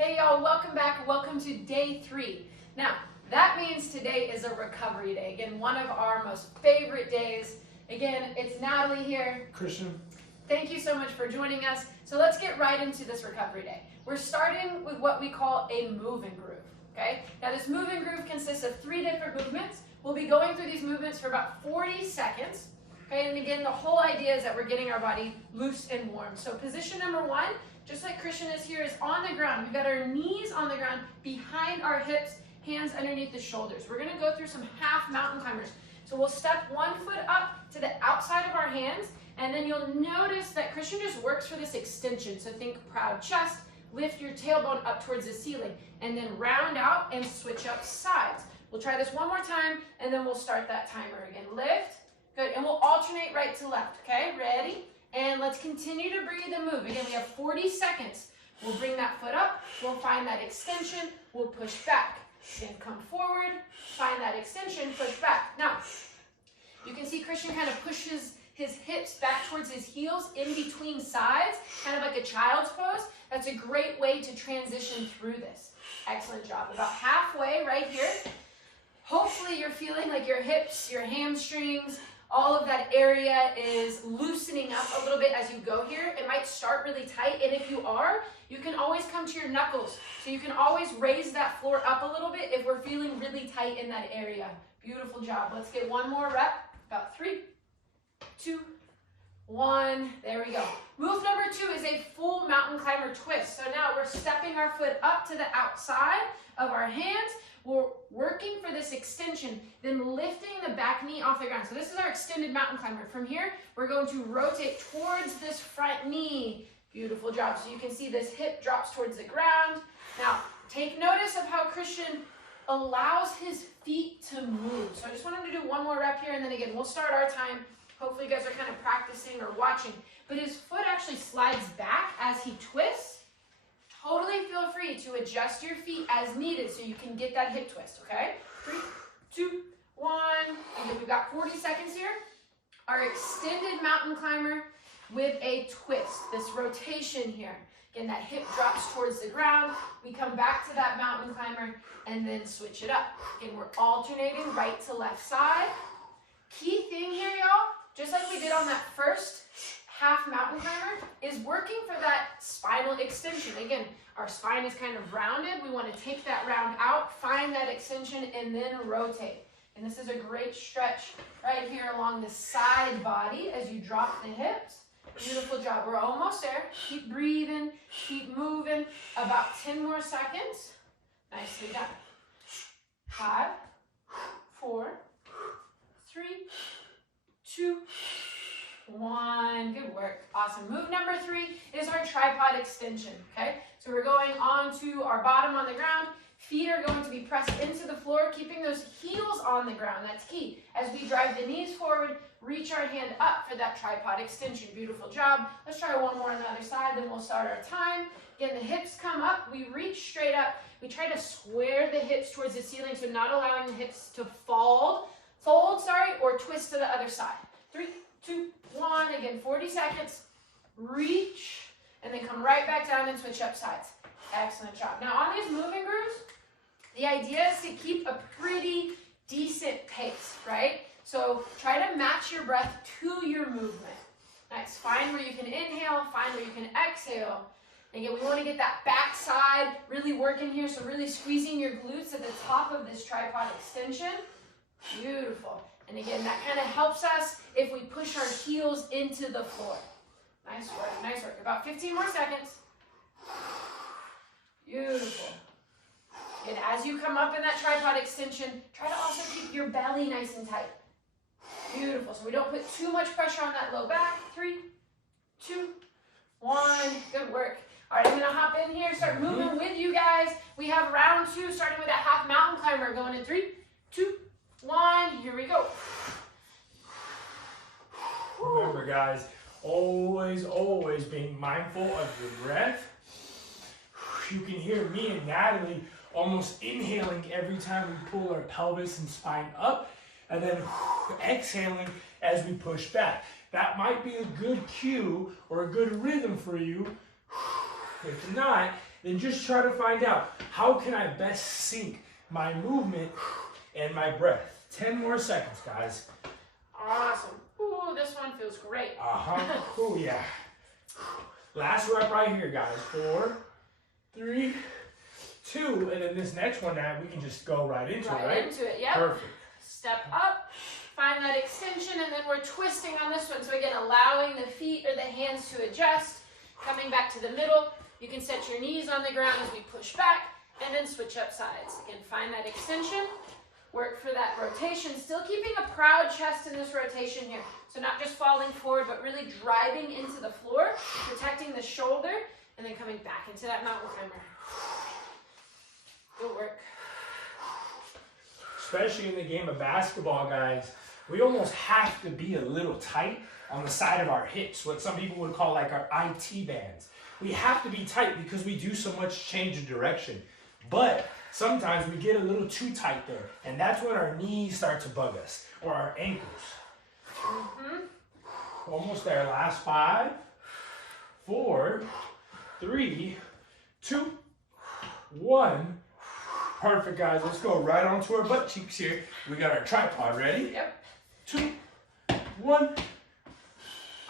Hey y'all, welcome back. Welcome to day 3. Now, that means today is a recovery day. Again, one of our most favorite days. Again, it's Natalie here. Christian. Thank you so much for joining us. So let's get right into this recovery day. We're starting with what we call a move and groove, okay? Now this move and groove consists of 3 different movements. We'll be going through these movements for about 40 seconds. Okay, and again, the whole idea is that we're getting our body loose and warm. So position number 1, just like Christian is here, is on the ground. We've got our knees on the ground, behind our hips, hands underneath the shoulders. We're gonna go through some half mountain climbers. So we'll step 1 foot up to the outside of our hands, and then you'll notice that Christian just works for this extension. So think proud chest, lift your tailbone up towards the ceiling, and then round out and switch up sides. We'll try this one more time, and then we'll start that timer again. Lift. Good, and we'll alternate right to left, okay? Ready? And let's continue to breathe and move. Again, we have 40 seconds. We'll bring that foot up, we'll find that extension, we'll push back. Then come forward, find that extension, push back. Now, you can see Christian kind of pushes his hips back towards his heels in between sides, kind of like a child's pose. That's a great way to transition through this. Excellent job. About halfway right here. Hopefully you're feeling like your hips, your hamstrings, all of that area is loosening up a little bit as you go here. It might start really tight, and if you are, you can always come to your knuckles. So you can always raise that floor up a little bit if we're feeling really tight in that area. Beautiful job. Let's get one more rep. About 3, 2, 1. There we go. Move number 2 is a full mountain climber twist. So now we're stepping our foot up to the outside of our hands. We're working for this extension, then lifting the back knee off the ground. So this is our extended mountain climber. From here, we're going to rotate towards this front knee. Beautiful job. So you can see this hip drops towards the ground. Now, take notice of how Christian allows his feet to move. So I just want him to do one more rep here, and then again, we'll start our time. Hopefully you guys are kind of practicing or watching. But his foot actually slides back as he twists. Totally feel free to adjust your feet as needed so you can get that hip twist, okay? 3, 2, 1. And then we've got 40 seconds here. Our extended mountain climber with a twist, this rotation here. Again, that hip drops towards the ground. We come back to that mountain climber and then switch it up. Again, we're alternating right to left side. Key thing here, y'all, just like we did on that first half mountain climber, is working for that spinal extension. Again, our spine is kind of rounded. We want to take that round out, find that extension, and then rotate. And this is a great stretch right here along the side body as you drop the hips. Beautiful job. We're almost there. Keep breathing, keep moving. About 10 more seconds. Nicely done. 5, 4, 3, 2, 1. Good work. Awesome. Move number 3 is our tripod extension. Okay, so we're going onto our bottom on the ground. Feet are going to be pressed into the floor, keeping those heels on the ground. That's key. As we drive the knees forward, reach our hand up for that tripod extension. Beautiful job. Let's try one more on the other side, then we'll start our time. Again, the hips come up. We reach straight up. We try to square the hips towards the ceiling, so not allowing the hips to fold, or twist to the other side. 3, 2, 1. Again, 40 seconds. Reach, and then come right back down and switch up sides. Excellent job. Now on these moving grooves, the idea is to keep a pretty decent pace, right? So try to match your breath to your movement. Nice. Find where you can inhale, find where you can exhale. Again, we want to get that back side really working here, so really squeezing your glutes at the top of this tripod extension. Beautiful. And again, that kind of helps us if we push our heels into the floor. Nice work, nice work. About 15 more seconds. Beautiful. And as you come up in that tripod extension, try to also keep your belly nice and tight. Beautiful. So we don't put too much pressure on that low back. 3, 2, 1. Good work. All right, I'm going to hop in here, start moving with you guys. We have round 2, starting with that half mountain climber. Going in 3, 2, 1. Here we go. Remember, guys, always being mindful of your breath. You can hear me and Natalie almost inhaling every time we pull our pelvis and spine up, and then exhaling as we push back. That might be a good cue or a good rhythm for you If not, then just try to find out how can I best sync my movement and my breath. 10 more seconds, guys. Awesome. Ooh, this one feels great. Oh yeah. Last rep right here, guys. 4, 3, 2, and then this next one now we can just go right into it, right? Right into it, yep. Perfect. Step up, find that extension, and then we're twisting on this one. So again, allowing the feet or the hands to adjust, coming back to the middle. You can set your knees on the ground as we push back, and then switch up sides. Again, find that extension, work for that rotation, still keeping a proud chest in this rotation here. So not just falling forward, but really driving into the floor, protecting the shoulder, and then coming back into that mountain climber. Good work. Especially in the game of basketball, guys, we almost have to be a little tight on the side of our hips, what some people would call like our IT bands. We have to be tight because we do so much change of direction. But sometimes we get a little too tight there, and that's when our knees start to bug us, or our ankles. Almost there. Last 5, 4, 3, 2, 1. Perfect, guys. Let's go right onto our butt cheeks here. We got our tripod ready. Yep. 2, 1.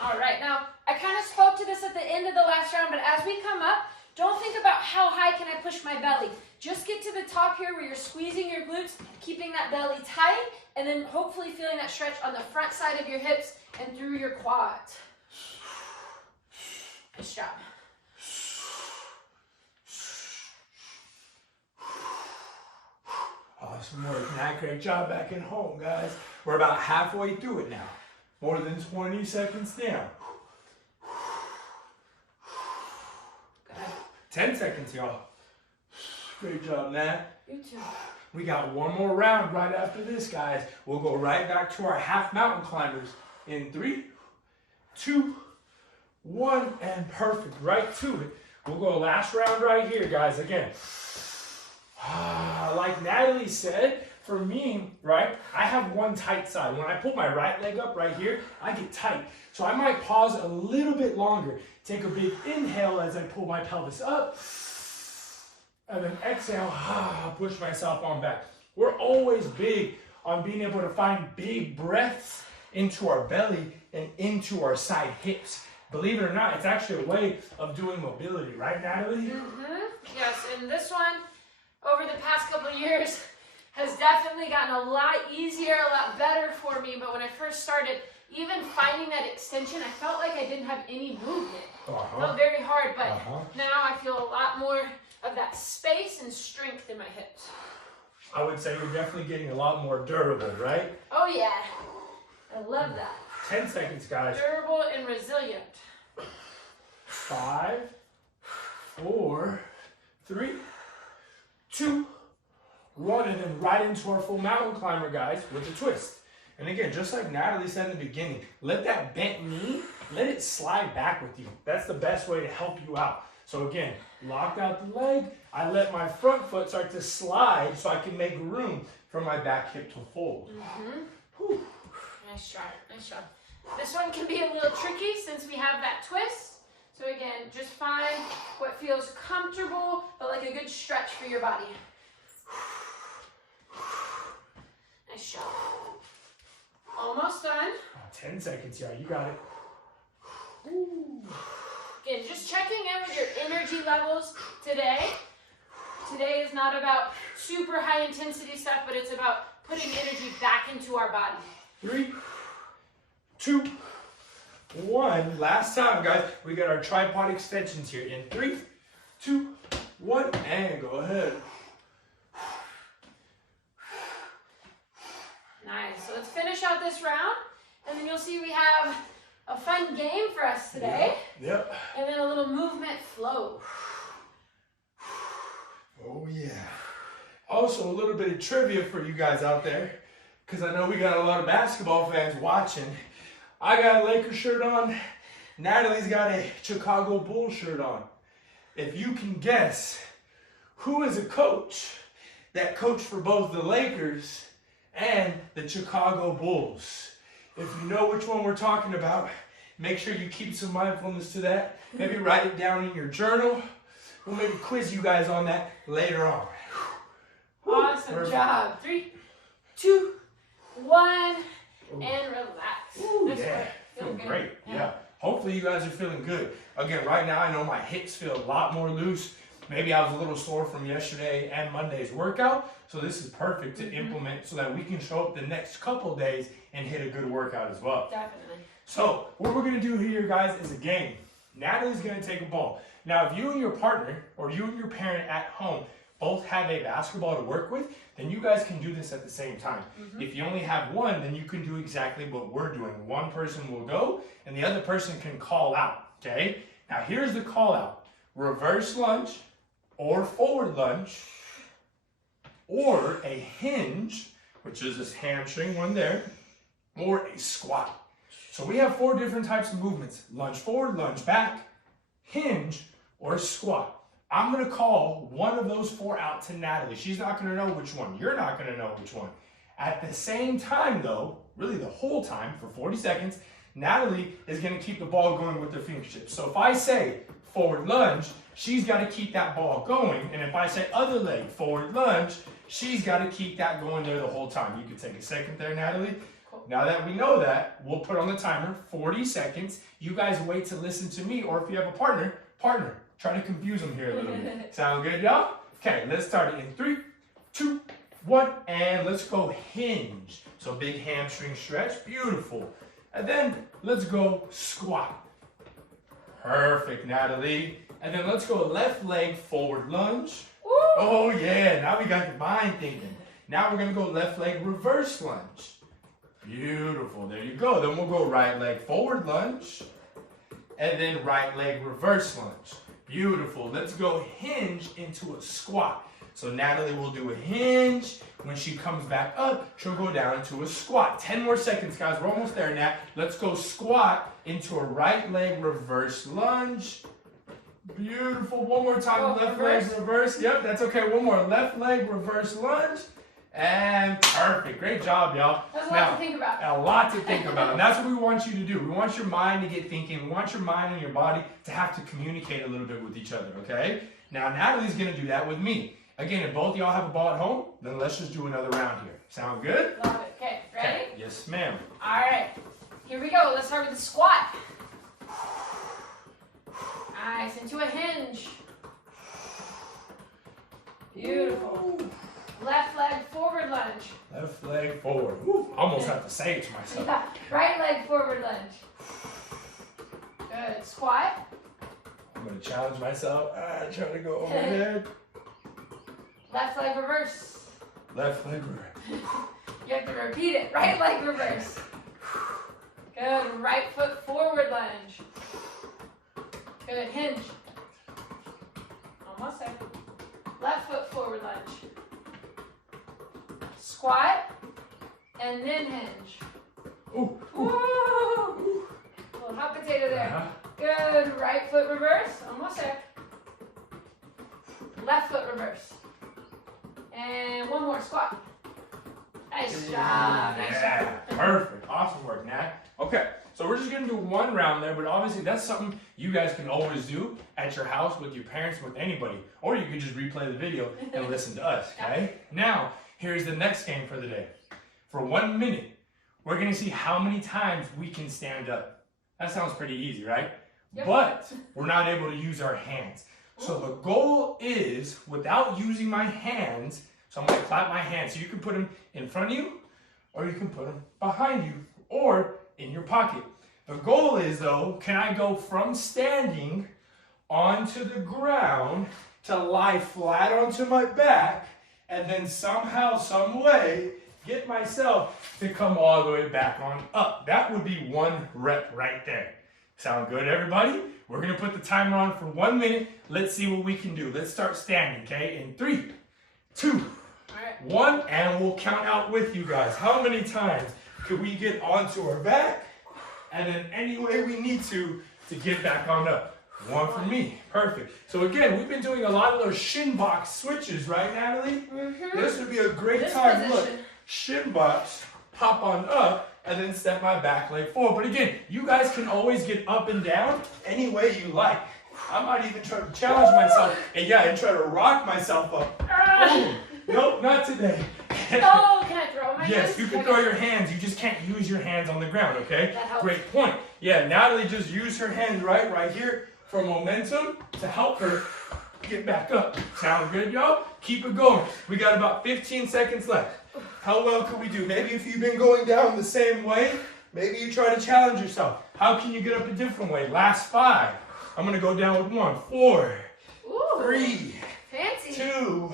All right, now I kind of spoke to this at the end of the last round, but as we come up, don't think about how high can I push my belly. Just get to the top here where you're squeezing your glutes, keeping that belly tight, and then hopefully feeling that stretch on the front side of your hips and through your quads. Nice job. Awesome work. Not great job back at home, guys. We're about halfway through it now. More than 20 seconds down. Good. 10 seconds, y'all. Great job, Nat. You too. We got one more round right after this, guys. We'll go right back to our half mountain climbers in 3, 2, 1, and perfect. Right to it. We'll go last round right here, guys. Again, like Natalie said, for me, right, I have one tight side. When I pull my right leg up right here, I get tight. So I might pause a little bit longer. Take a big inhale as I pull my pelvis up. And then exhale, push myself on back. We're always big on being able to find big breaths into our belly and into our side hips. Believe it or not, it's actually a way of doing mobility, right, Natalie? Yes, and this one, over the past couple of years, has definitely gotten a lot easier, a lot better for me. But when I first started, even finding that extension, I felt like I didn't have any movement. It felt very hard, but now I feel a lot more of that space and strength in my hips. I would say you're definitely getting a lot more durable, right? Oh yeah, I love that. 10 seconds, guys. Durable and resilient. 5, 4, 3, 2, 1, and then right into our full mountain climber, guys, with a twist. And again, just like Natalie said in the beginning, let that bent knee, let it slide back with you. That's the best way to help you out. So again, locked out the leg, I let my front foot start to slide so I can make room for my back hip to fold. Whew. Nice job, nice job. This one can be a little tricky since we have that twist. So again, just find what feels comfortable, but like a good stretch for your body. Nice job. Almost done. 10 seconds, y'all. You got it. Ooh. Again, just checking in with your energy levels today. Today is not about super high intensity stuff, but it's about putting energy back into our body. 3, 2, 1. Last time, guys. We got our tripod extensions here. In 3, 2, 1, and go ahead. Nice. So let's finish out this round, and then you'll see we have a fun game for us today. Yep. And then a little movement flow. Oh, yeah. Also, a little bit of trivia for you guys out there, because I know we got a lot of basketball fans watching. I got a Lakers shirt on. Natalie's got a Chicago Bulls shirt on. If you can guess who is a coach that coached for both the Lakers and the Chicago Bulls. If you know which one we're talking about, make sure you keep some mindfulness to that. Maybe write it down in your journal we'll maybe quiz you guys on that later on. Awesome Perfect. job. 3, 2, 1, and relax. Ooh, This yeah, way. Feel feeling good. great. Yeah. Hopefully you guys are feeling good. Again, right now I know my hips feel a lot more loose. Maybe I was a little sore from yesterday and Monday's workout. So this is perfect to implement so that we can show up the next couple days and hit a good workout as well. Definitely. So what we're gonna do here, guys, is a game. Natalie's gonna take a ball. Now, if you and your partner or you and your parent at home both have a basketball to work with, then you guys can do this at the same time. If you only have one, then you can do exactly what we're doing. One person will go and the other person can call out, okay? Now here's the call out. Reverse lunge or forward lunge or a hinge, which is this hamstring one there, or a squat. So we have 4 different types of movements: lunge forward, lunge back, hinge, or squat. I'm gonna call one of those 4 out to Natalie. She's not gonna know which one. You're not gonna know which one. At the same time though, really the whole time for 40 seconds, Natalie is gonna keep the ball going with her fingertips. So if I say forward lunge, she's gotta keep that ball going. And if I say other leg, forward lunge, she's gotta keep that going there the whole time. You can take a second there, Natalie. Now that we know that, we'll put on the timer, 40 seconds. You guys wait to listen to me, or if you have a partner, try to confuse them here a little bit. Sound good, y'all? Okay, let's start it in 3, 2, 1, and let's go hinge. So big hamstring stretch, beautiful. And then let's go squat. Perfect, Natalie. And then let's go left leg forward lunge. Woo! Oh yeah, now we got your mind thinking. Now we're gonna go left leg reverse lunge. Beautiful, there you go. Then we'll go right leg forward lunge, and then right leg reverse lunge. Beautiful, let's go hinge into a squat. So Natalie will do a hinge. When she comes back up, she'll go down into a squat. 10 more seconds, guys, we're almost there, Nat. Let's go squat into a right leg reverse lunge. Beautiful, one more time, left leg reverse. Yep, that's okay, one more, left leg reverse lunge. And perfect. Great job, y'all. That's a lot to think about. A lot to think about. And that's what we want you to do. We want your mind to get thinking. We want your mind and your body to have to communicate a little bit with each other, okay? Now, Natalie's going to do that with me. Again, if both of y'all have a ball at home, then let's just do another round here. Sound good? Love it. Okay, ready? Okay. Yes, ma'am. All right, here we go. Let's start with the squat. Nice, into a hinge. Beautiful. Left leg forward lunge. Left leg forward. Woo, almost have to say it to myself. Yeah. Right leg forward lunge. Good. Squat. I'm going to challenge myself. Try to go overhead. Left leg reverse. Left leg reverse. You have to repeat it. Right leg reverse. Good. Right foot forward lunge. Good. Hinge. Almost there. Left foot forward lunge. Squat. And then hinge. Ooh. Woo! Little hot potato there. Uh-huh. Good. Right foot reverse. Almost there. Left foot reverse. And one more squat. Nice job. Nice Yeah, job. perfect. Awesome work, Nat. Okay, so we're just gonna do one round there, but obviously that's something you guys can always do at your house with your parents, with anybody, or you could just replay the video and listen to us, okay? Now, here's the next game for the day. For 1 minute, we're gonna see how many times we can stand up. That sounds pretty easy, right? Yep. But we're not able to use our hands. So the goal is, without using my hands, so I'm gonna clap my hands. So you can put them in front of you, or you can put them behind you, or in your pocket. The goal is though, can I go from standing onto the ground to lie flat onto my back, and then somehow, some way, get myself to come all the way back on up. That would be 1 rep right there. Sound good, everybody? We're gonna put the timer on for 1 minute. Let's see what we can do. Let's start standing, okay? In 3, 2, 1, and we'll count out with you guys. How many times could we get onto our back, and then any way we need to get back on up? 1 for me. Perfect. So again, we've been doing a lot of those shin box switches, right, Natalie? Mm-hmm. This would be a great This time. Look, position. shin box, hop on up, and then step my back leg forward. But again, you guys can always get up and down any way you like. I might even try to challenge myself and try to rock myself up. Nope, not today. Oh, can I throw my hands? Yes, you can throw your hands. You just can't use your hands on the ground, okay? That helps. Great point. Yeah, Natalie just used her hands right here for momentum to help her get back up. Sound good, y'all? Keep it going. We got about 15 seconds left. How well can we do? Maybe if you've been going down the same way, maybe you try to challenge yourself. How can you get up a different way? Last 5. I'm going to go down with 1. 4, Ooh, 3, fancy. 2,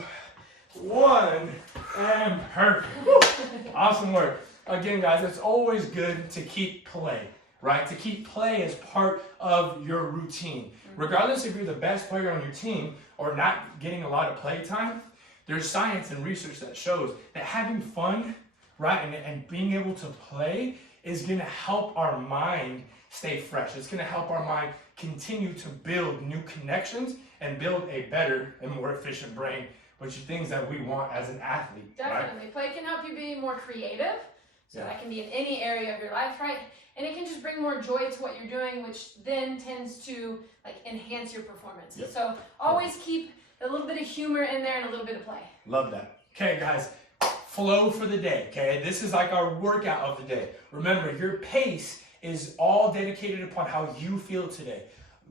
1, and perfect. Awesome work. Again, guys, it's always good to keep play, right? To keep play as part of your routine. Regardless if you're the best player on your team or not getting a lot of play time, there's science and research that shows that having fun, right, and being able to play is going to help our mind stay fresh. It's going to help our mind continue to build new connections and build a better and more efficient brain, which are things that we want as an athlete. Definitely. Right? Play can help you be more creative. So that can be in any area of your life, right? And it can just bring more joy to what you're doing, which then tends to like enhance your performance. Yep. So always keep a little bit of humor in there and a little bit of play. Love that. Okay, guys, flow for the day, okay? This is like our workout of the day. Remember, your pace is all dedicated upon how you feel today.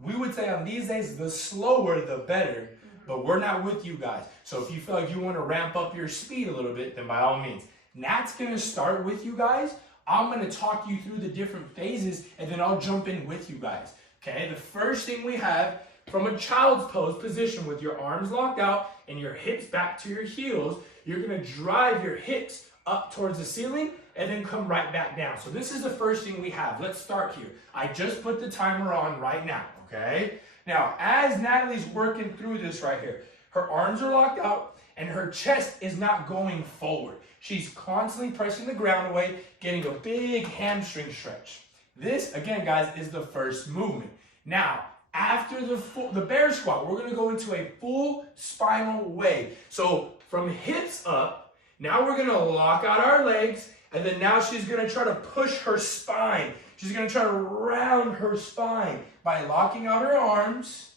We would say on these days, the slower, the better, but we're not with you guys. So if you feel like you want to ramp up your speed a little bit, then by all means. Nat's going to start with you guys. I'm going to talk you through the different phases, and then I'll jump in with you guys, okay? The first thing we have, from a child's pose position with your arms locked out and your hips back to your heels, you're going to drive your hips up towards the ceiling and then come right back down. So this is the first thing we have. Let's start here. I just put the timer on right now, okay? Now, as Natalie's working through this right here, her arms are locked out and her chest is not going forward. She's constantly pressing the ground away, getting a big hamstring stretch. This, again, guys, is the first movement. Now, after the bear squat, we're going to go into a full spinal wave. So from hips up, now we're going to lock out our legs, and then now she's going to try to push her spine. She's going to try to round her spine by locking out her arms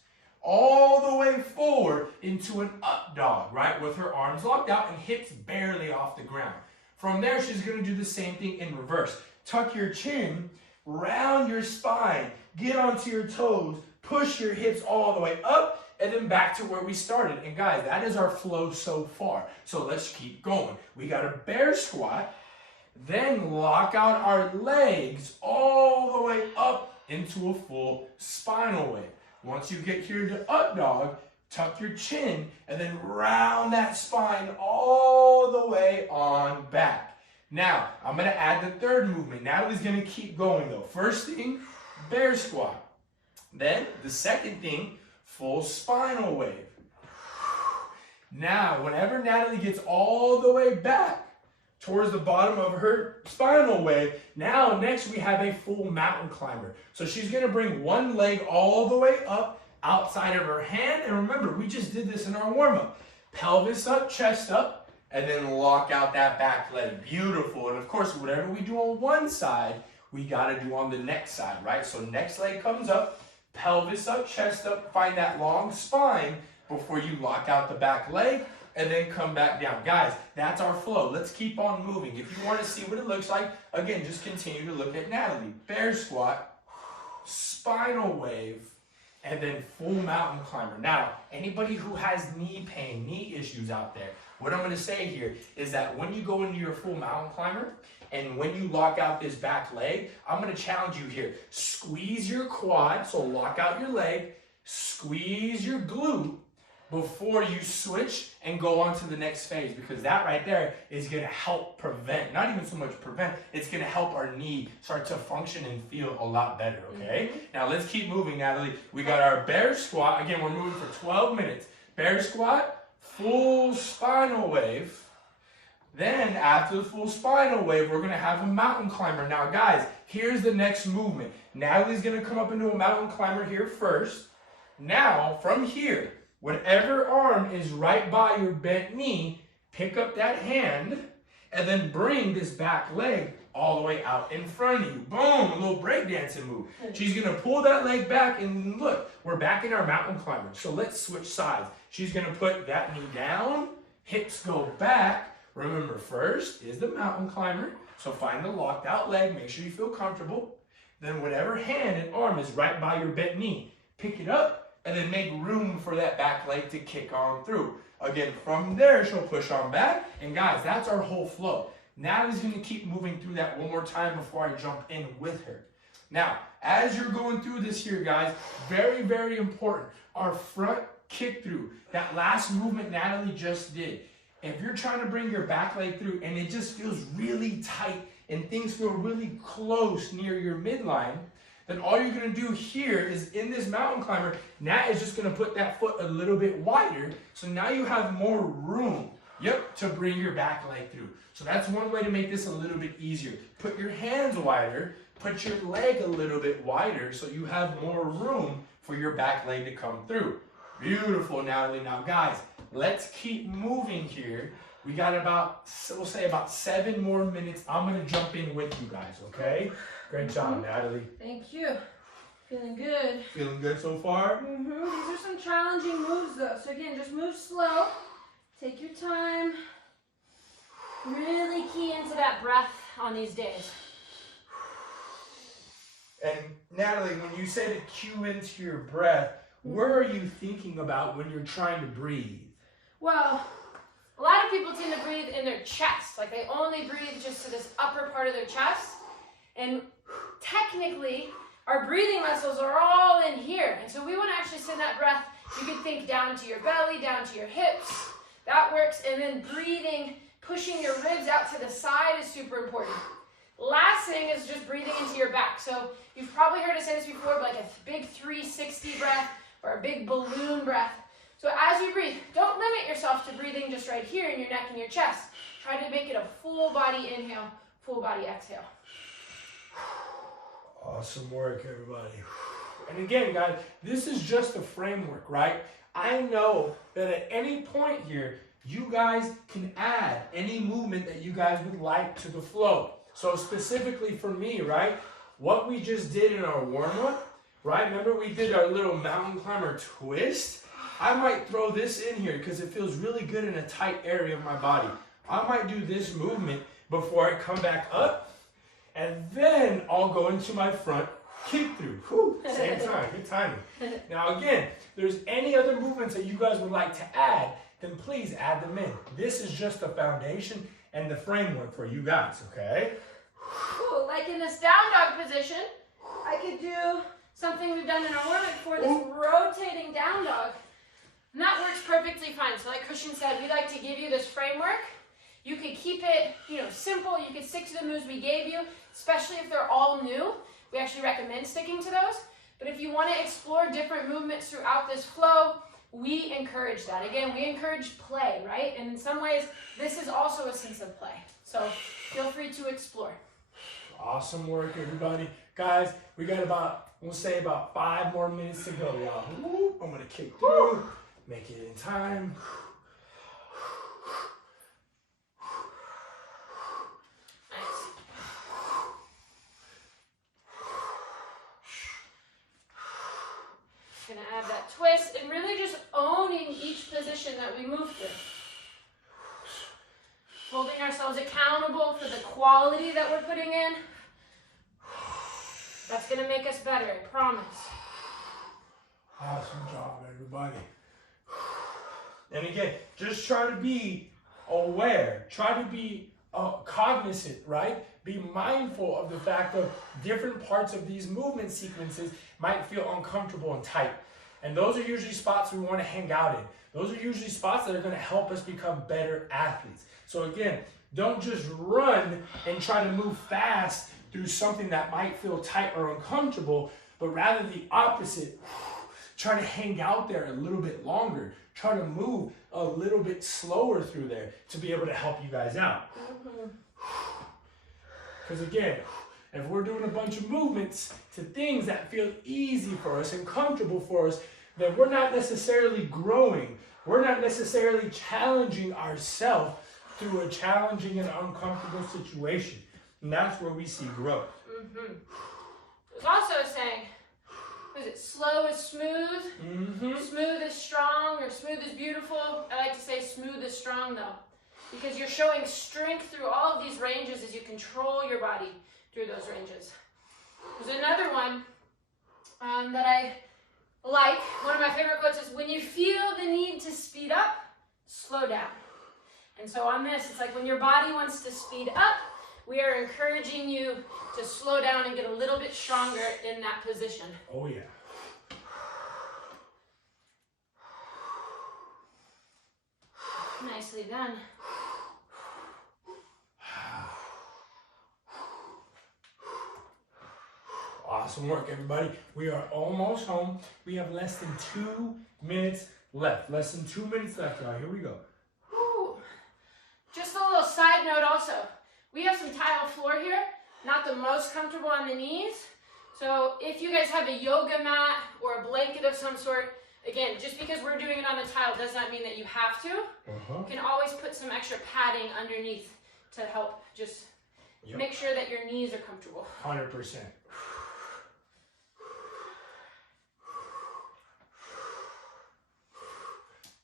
all the way forward into an up dog, right? With her arms locked out and hips barely off the ground. From there, she's going to do the same thing in reverse. Tuck your chin, round your spine, get onto your toes, push your hips all the way up, and then back to where we started. And guys, that is our flow so far. So let's keep going. We got a bear squat, then lock out our legs all the way up into a full spinal wave. Once you get here to up dog, tuck your chin, and then round that spine all the way on back. Now, I'm going to add the third movement. Natalie's going to keep going though. First thing, bear squat. Then, the second thing, full spinal wave. Now, whenever Natalie gets all the way back towards the bottom of her spinal wave, now next we have a full mountain climber. So she's going to bring one leg all the way up outside of her hand. And remember, we just did this in our warm-up. Pelvis up, chest up, and then lock out that back leg. Beautiful. And of course, whatever we do on one side, we got to do on the next side, right? So next leg comes up, pelvis up, chest up, find that long spine before you lock out the back leg, and then come back down. Guys, that's our flow. Let's keep on moving. If you want to see what it looks like, again, just continue to look at Natalie. Bear squat, spinal wave, and then full mountain climber. Now, anybody who has knee pain, knee issues out there, what I'm going to say here is that when you go into your full mountain climber, and when you lock out this back leg, I'm going to challenge you here. Squeeze your quad, so lock out your leg, squeeze your glute, before you switch and go on to the next phase, because that right there is going to help prevent, not even so much prevent, it's going to help our knee start to function and feel a lot better, okay? Now let's keep moving, Natalie. We got our bear squat. Again, we're moving for 12 minutes. Bear squat, full spinal wave. Then after the full spinal wave, we're going to have a mountain climber. Now guys, here's the next movement. Natalie's going to come up into a mountain climber here first. Now, from here, whatever arm is right by your bent knee, pick up that hand and then bring this back leg all the way out in front of you. Boom, a little breakdancing move. She's gonna pull that leg back, and look, we're back in our mountain climber. So let's switch sides. She's gonna put that knee down, hips go back. Remember, first is the mountain climber. So find the locked out leg, make sure you feel comfortable. Then whatever hand and arm is right by your bent knee, pick it up and then make room for that back leg to kick on through. Again, from there, she'll push on back. And guys, that's our whole flow. Natalie's gonna keep moving through that one more time before I jump in with her. Now, as you're going through this here, guys, very, very important, our front kick through, that last movement Natalie just did. If you're trying to bring your back leg through and it just feels really tight and things feel really close near your midline, then all you're gonna do here is in this mountain climber, Nat is just gonna put that foot a little bit wider, so now you have more room, to bring your back leg through. So that's one way to make this a little bit easier. Put your hands wider, put your leg a little bit wider so you have more room for your back leg to come through. Beautiful, Natalie. Now guys, let's keep moving here. We got about, we'll say about 7 more minutes. I'm gonna jump in with you guys, okay? Great job, Natalie. Thank you. Feeling good. Feeling good so far? These are some challenging moves though. So again, just move slow. Take your time. Really key into that breath on these days. And Natalie, when you say to cue into your breath, what are you thinking about when you're trying to breathe? Well, a lot of people tend to breathe in their chest. Like they only breathe just to this upper part of their chest. And technically, our breathing muscles are all in here. And so we want to actually send that breath, you could think down to your belly, down to your hips. That works. And then breathing, pushing your ribs out to the side is super important. Last thing is just breathing into your back. So you've probably heard us say this before, but like a big 360 breath or a big balloon breath. So as you breathe, don't limit yourself to breathing just right here in your neck and your chest. Try to make it a full body inhale, full body exhale. Awesome work, everybody. And again, guys, this is just a framework, right? I know that at any point here, you guys can add any movement that you guys would like to the flow. So specifically for me, right, what we just did in our warm-up, right? Remember we did our little mountain climber twist? I might throw this in here because it feels really good in a tight area of my body. I might do this movement before I come back up, and then I'll go into my front kick through. Whew, same time, good timing. Now again, there's any other movements that you guys would like to add, then please add them in. This is just the foundation and the framework for you guys, okay? Ooh, like in this down dog position, I could do something we've done in our warm-up before, this rotating down dog. And that works perfectly fine. So like Christian said, we like to give you this framework. You could keep it, simple. You could stick to the moves we gave you, especially if they're all new. We actually recommend sticking to those. But if you want to explore different movements throughout this flow, we encourage that. Again, we encourage play, right? And in some ways, this is also a sense of play. So feel free to explore. Awesome work, everybody. Guys, we got about, we'll say about 5 more minutes to go, y'all. I'm going to kick through, make it in time. Gonna add that twist and really just owning each position that we move through. Holding ourselves accountable for the quality that we're putting in. That's gonna make us better, I promise. Awesome job, everybody. And again, just try to be aware, try to be cognizant, right? Be mindful of the fact of different parts of these movement sequences might feel uncomfortable and tight. And those are usually spots we want to hang out in. Those are usually spots that are going to help us become better athletes. So again, don't just run and try to move fast through something that might feel tight or uncomfortable, but rather the opposite. Try to hang out there a little bit longer. Try to move a little bit slower through there to be able to help you guys out. Because again, if we're doing a bunch of movements to things that feel easy for us and comfortable for us, then we're not necessarily growing. We're not necessarily challenging ourselves through a challenging and uncomfortable situation. And that's where we see growth. There's also a saying, what is it, slow is smooth, smooth is strong, or smooth is beautiful. I like to say smooth is strong though, because you're showing strength through all of these ranges as you control your body through those ranges. There's another one that I like. One of my favorite quotes is, when you feel the need to speed up, slow down. And so on this, it's like when your body wants to speed up, we are encouraging you to slow down and get a little bit stronger in that position. Oh yeah. Nicely done. Awesome work, everybody. We are almost home. We have less than 2 minutes left. Less than 2 minutes left, y'all. Here we go. Woo. Just a little side note also. We have some tile floor here, not the most comfortable on the knees. So if you guys have a yoga mat or a blanket of some sort, again, just because we're doing it on the tile does not mean that you have to. You can always put some extra padding underneath to help just make sure that your knees are comfortable. 100%.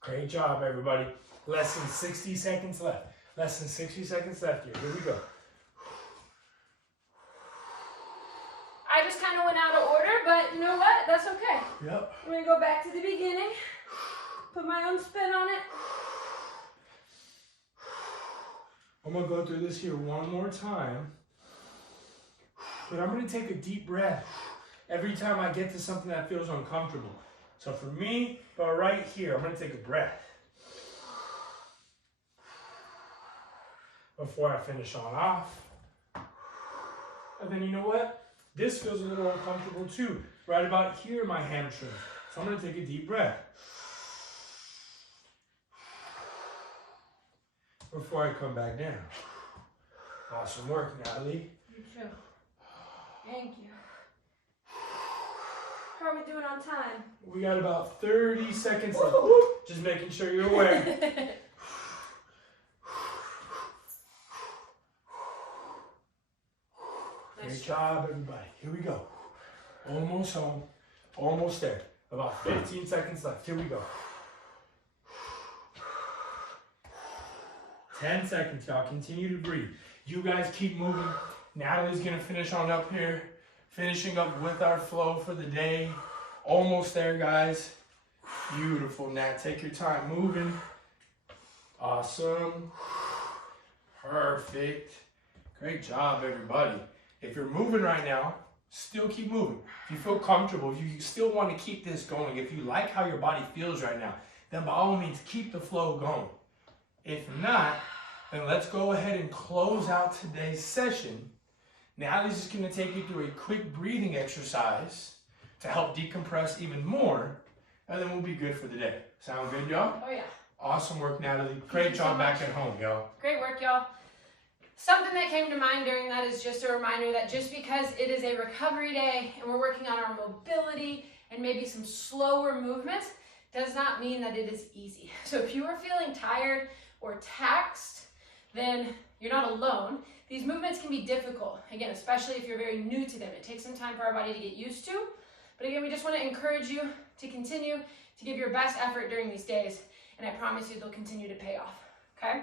Great job, everybody. Less than 60 seconds left. Less than 60 seconds left here. Here we go. I just kind of went out of order, but you know what? That's okay. Yep. I'm going to go back to the beginning, put my own spin on it. I'm going to go through this here one more time. But I'm going to take a deep breath every time I get to something that feels uncomfortable. So for me, but right here, I'm going to take a breath before I finish on off. And then you know what? This feels a little uncomfortable too. Right about here, my hamstring. So I'm going to take a deep breath before I come back down. Awesome work, Natalie. You too. Thank you. How are we doing on time? We got about 30 seconds left. Just making sure you're aware. Great job, everybody. Here we go. Almost home. Almost there. About 15 seconds left. Here we go. 10 seconds, y'all. Continue to breathe. You guys keep moving. Natalie's going to finish on up here. Finishing up with our flow for the day. Almost there, guys. Beautiful, Nat. Take your time moving. Awesome. Perfect. Great job, everybody. If you're moving right now, still keep moving. If you feel comfortable, if you still want to keep this going, if you like how your body feels right now, then by all means, keep the flow going. If not, then let's go ahead and close out today's session. Natalie's just going to take you through a quick breathing exercise to help decompress even more, and then we'll be good for the day. Sound good, y'all? Oh, yeah. Awesome work, Natalie. Great job back at home, y'all. Great work, y'all. Something that came to mind during that is just a reminder that just because it is a recovery day and we're working on our mobility and maybe some slower movements does not mean that it is easy. So if you are feeling tired or taxed, then you're not alone. These movements can be difficult, again, especially if you're very new to them. It takes some time for our body to get used to. But again, we just want to encourage you to continue to give your best effort during these days, and I promise you they'll continue to pay off, okay?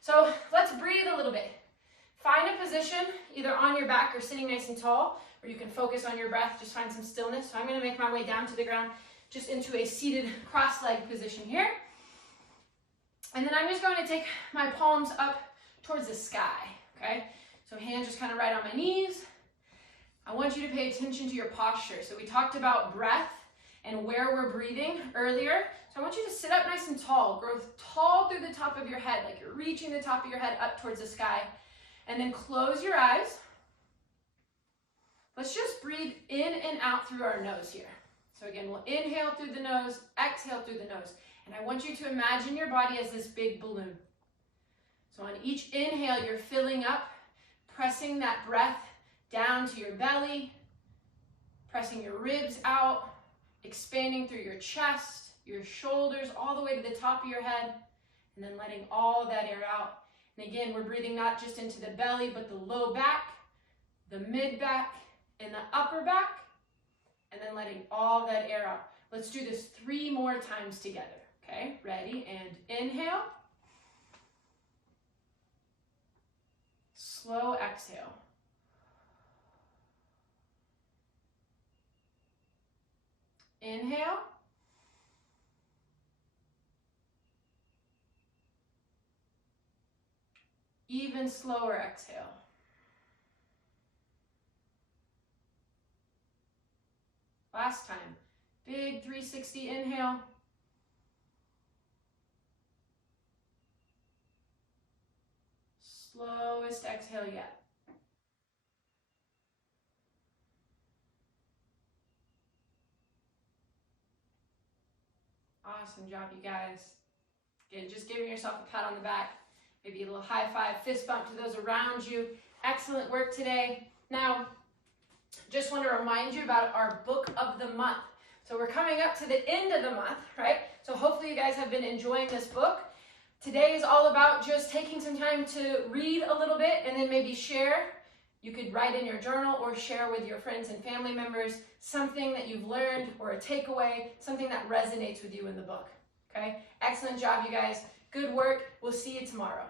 So let's breathe a little bit. Find a position, either on your back or sitting nice and tall, where you can focus on your breath, just find some stillness. So I'm going to make my way down to the ground, just into a seated cross-legged position here. And then I'm just going to take my palms up towards the sky, okay? So hands just kind of right on my knees. I want you to pay attention to your posture. So we talked about breath and where we're breathing earlier. So I want you to sit up nice and tall, grow tall through the top of your head, like you're reaching the top of your head up towards the sky. And then close your eyes. Let's just breathe in and out through our nose here. So again, we'll inhale through the nose, exhale through the nose. And I want you to imagine your body as this big balloon. So on each inhale, you're filling up, pressing that breath down to your belly, pressing your ribs out, expanding through your chest, your shoulders, all the way to the top of your head, and then letting all that air out. And again, we're breathing not just into the belly, but the low back, the mid back, and the upper back, and then letting all that air out. Let's do this 3 more times together, okay? Ready, and inhale. Slow exhale. Inhale. Even slower exhale. Last time. Big 360 inhale. Slowest exhale yet. Awesome job, you guys. Again, just giving yourself a pat on the back. Maybe a little high five, fist bump to those around you. Excellent work today. Now, just want to remind you about our book of the month. So we're coming up to the end of the month, right? So hopefully you guys have been enjoying this book. Today is all about just taking some time to read a little bit and then maybe share. You could write in your journal or share with your friends and family members something that you've learned or a takeaway, something that resonates with you in the book, okay? Excellent job, you guys. Good work. We'll see you tomorrow.